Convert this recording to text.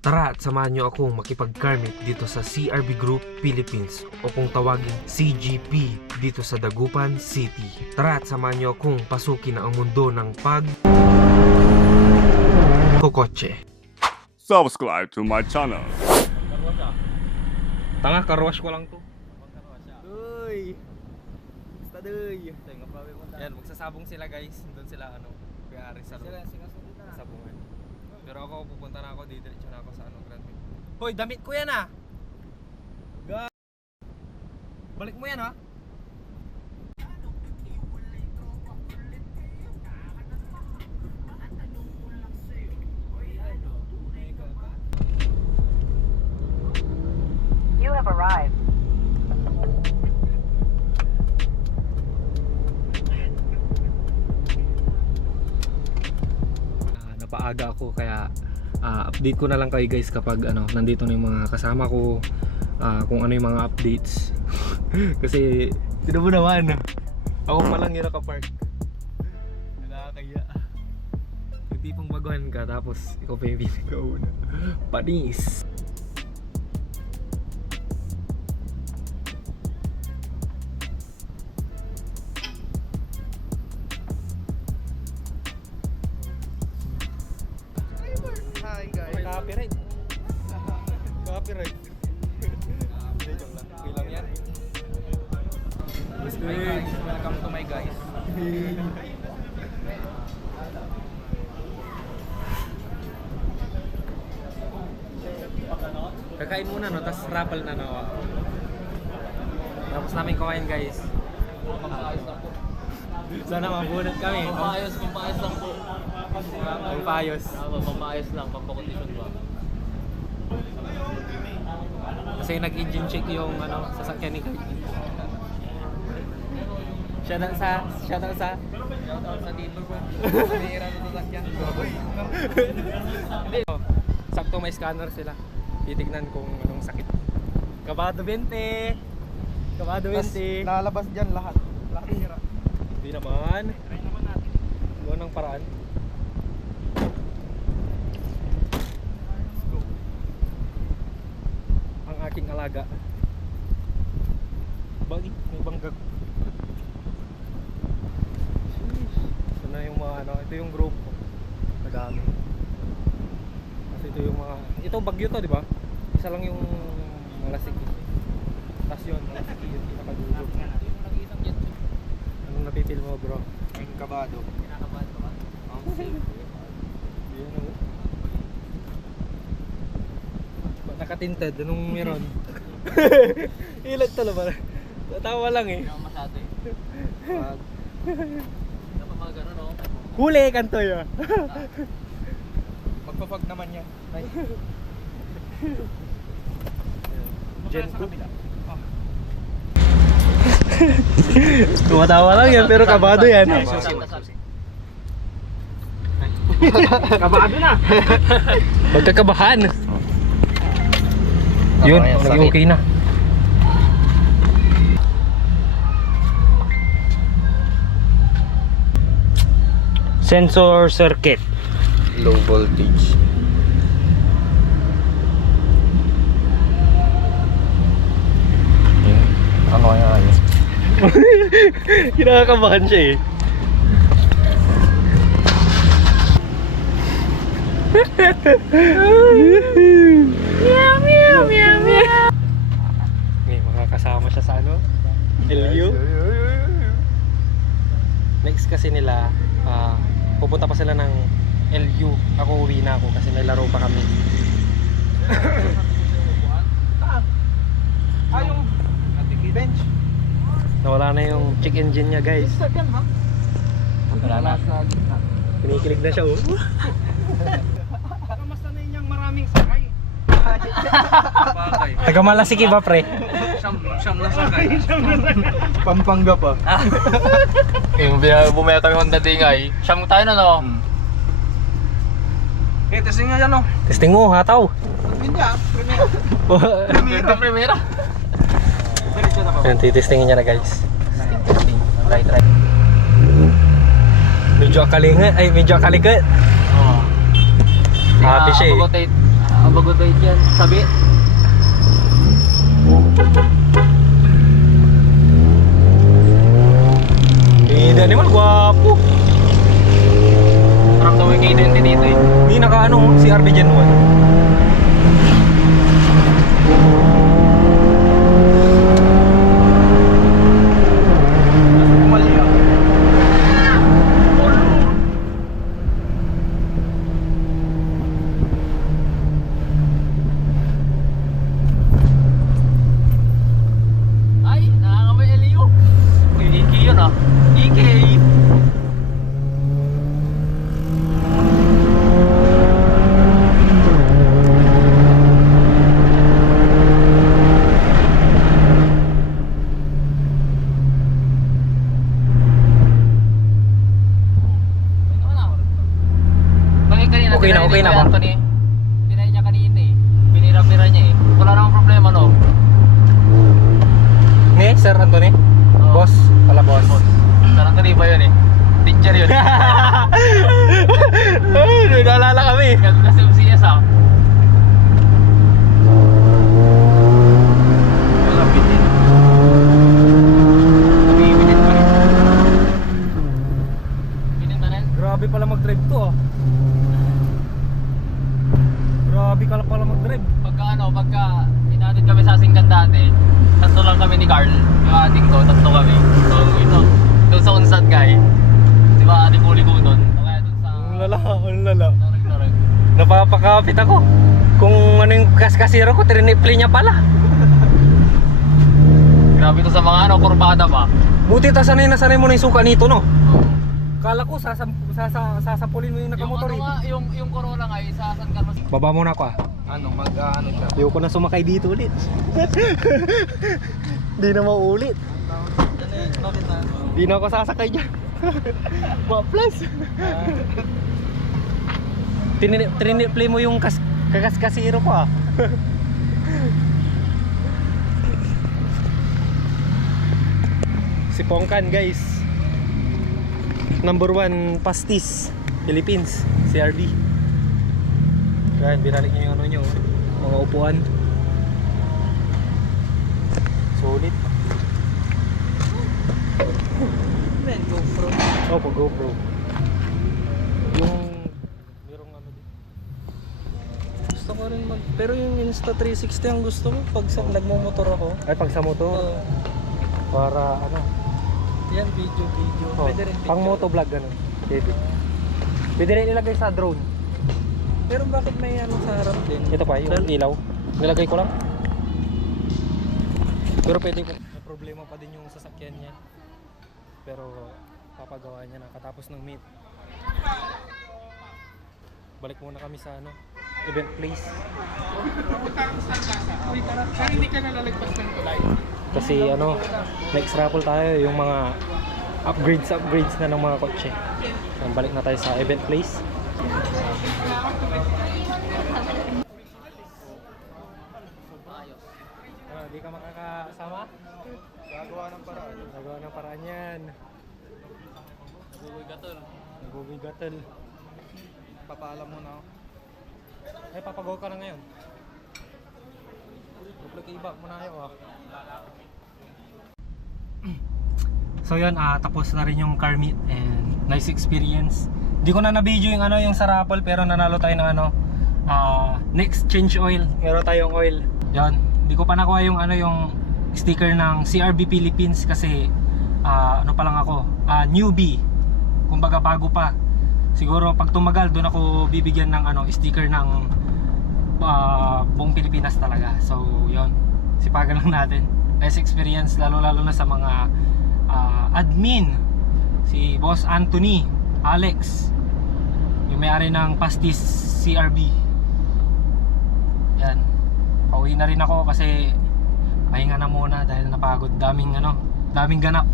Tara at samahan nyo akong makipag-carmit dito sa CRB Group Philippines o kung tawagin CGP dito sa Dagupan City. Tara at samahan nyo akong pasukin ang mundo ng kokotse. Subscribe to my channel. Tanga, karwash ko lang to. Uy! Basta doy! Yan, magsasabong sila guys. Doon sila kaya sa sabungan. Pero ako pupunta na ako, didiretso na ako sa Grand View. Hoy, damit ko yan ah! Balik mo yan ah! You have arrived. Napaaga ako kaya update ko na lang kayo guys kapag nandito na yung mga kasama ko, kung ano yung mga updates. Kasi sino mo naman, ako pa lang yung nakapark. Nakakaya. Yung tipong baguhan ka tapos ikaw pa yung pinakauna. Panis. Hi guys! Copyright! Copyright! Hindi, joke lang. Okay lang yan. Hi guys! Welcome to my guys! Kakain muna tapos raffle na tapos namin kumain guys. Sana mabunot kami. Pampayos lang po. Pampayos. Pampayos lang, pampakondisyon ba? Kasi nag-engine check yung sasakyan ni Kyle. Shoutout sa dito bro. Sinira ng sasakyan. Hindi. Sakto may scanner sila. Titignan kung anong sakit. Kabado 20. Kabado 20. Lalabas dyan lahat. Lahat nira. Hindi naman. Try naman natin. Gawa ng paraan. Let's go. Ang aking alaga. Bagi, may banggag. Ito na yung mga ito yung group ko. Madami. Kasi ito yung mga, ito bagyo to, di ba? Isa lang yung malasiki. Tapos yun, malasiki yung pinakadulo. Anong napipil mo bro? Ang kabado. Kinakabahan ka ba? Yun o. Nakatinted, anong meron? Ilag tala ba? Natawa lang eh. Hindi ako masyado eh. Dapat mga ganun no? Huli kanto yun. Magpapag naman yan. Ay. Gen 2. Tumatawa lang yan pero kabado yan. Kabado na. Magkakabahan. Yun, naging okay na. Sensor circuit. Low voltage. Ano kaya yun? Kinakabahan siya eh. Meow meow meow meow. May makakasama siya sa LU. Next kasi nila pupunta pa sila ng LU. Ako uwi na ako kasi may laro pa kami. Yung bench. Nawala na yung check engine niya guys. Wala na. Kinikilig na siya oh. Mas na niyang maraming sakay. Bagay. Taga Malasiki ba pre? Siyam na sakay. Pampanga pa. Yung bumaya kami Honda Dingay. Siyam tayo na no? Eh, testing nga yan o. Testing mo hataw. Hindi ah. Ito primera. Yan, titestingin niya na guys. Try. Medyo akalingat, ay medyo akalikat. Oo. Happy siya eh. Nakabagot tayo dyan. Sabi. Hindi naman, gwapo. Parang daw yung identity dito eh. Hindi naka-ano, si RB Gen 1. Mali ako. Ay, nakakamay Elio. Uy, EK yun ah. EK. Bakit kanina? Okay na, okay na ba? Anthony, pinay niya kanina eh. Pinira-pira niya eh. Wala namang problema no? Ni, Sir Anthony? Oo. Boss? Pala boss. Sir Anthony ba yun eh? Teacher yun. Ay, naalala kami. Ganda sa MCS ah. Wala bitin. Nabibitin pa rin. Pinintanin? Grabe pala mag-drive to ah. Grabe ka pala mag-drive. Pagka inatid kami sa Singkan dati, tatlo lang kami ni Carl, yung ating ko, tatlo kami. So ito, doon sa Unsad guy, di ba ating huli ko doon? O kaya doon sa... Ang lala. Noreg. Napapakapit ako. Kung ano yung kaskasiro ko, trinipli niya pala. Grabe to sa mga kurbada ba? Buti ta sanay na sanay mo na yung suka nito, no? Oo. Kala ko sasapulin mo yung Yung nakamotor ano eh. nga, yung Corona nga eh, sa San Carlos. Baba muna ako ah. Ano, ano siya? Ayoko na sumakay dito ulit. Di na maulit. Bakit na? Di na ako sasakay dyan. Ma-plus. Trinipli mo yung kakaskasiro ko ah. Si Pongkan guys. Number 1 pastis Philippines, CRB. Yan, binalik niyo yung ano nyo, mga upuan. Solid. Men, GoPro. Oh, pag GoPro. Yung merong ano din. Gusto ko rin mag... Pero yung Insta360 ang gusto ko pag nagmumotor ako. Ay, pag sa motor. Para ano. Yan, video. Oh, Pwede rin pang motovlog ganun. Pwede. Pwede rin ilagay sa drone. Pero bakit may ano sa harap din? Ito pa, yung ilaw. Nilagay ko lang. Pero pwede ko. May problema pa din yung sasakyan niya. Pero papagawa niya na katapos ng meet. Balik muna kami sa ano, event place. Hindi ka nalalagpas ng kulay. Kasi ano, next raffle tayo yung mga upgrades na ng mga kotse. So, balik na tayo sa event place. Di ka makakasama? Gagawa ng paraan. Nagawa ng paraan yan. Nagubigatal. Papaalam mo na ako. Ay, papagawa ka na ngayon. Duplicate mo na ayaw ah. So yun, tapos na rin yung car meet and nice experience. Di ko na na-video yung ano, yung sa raffle, pero nanalo tayo ng ano, next change oil. Meron tayong oil. Yun, di ko pa nakuha yung ano, yung sticker ng CRB Philippines kasi ano pa lang ako, newbie. Kumbaga bago pa. Siguro pag tumagal doon ako bibigyan ng ano, sticker ng buong Pilipinas talaga. So yun, sipagan lang natin. Nice experience lalo na sa mga admin, si Boss Anthony, Alex, yung may-ari ng Pastis CRB. Yan, pauwi na rin ako kasi pahinga na muna dahil napagod. Daming ganap.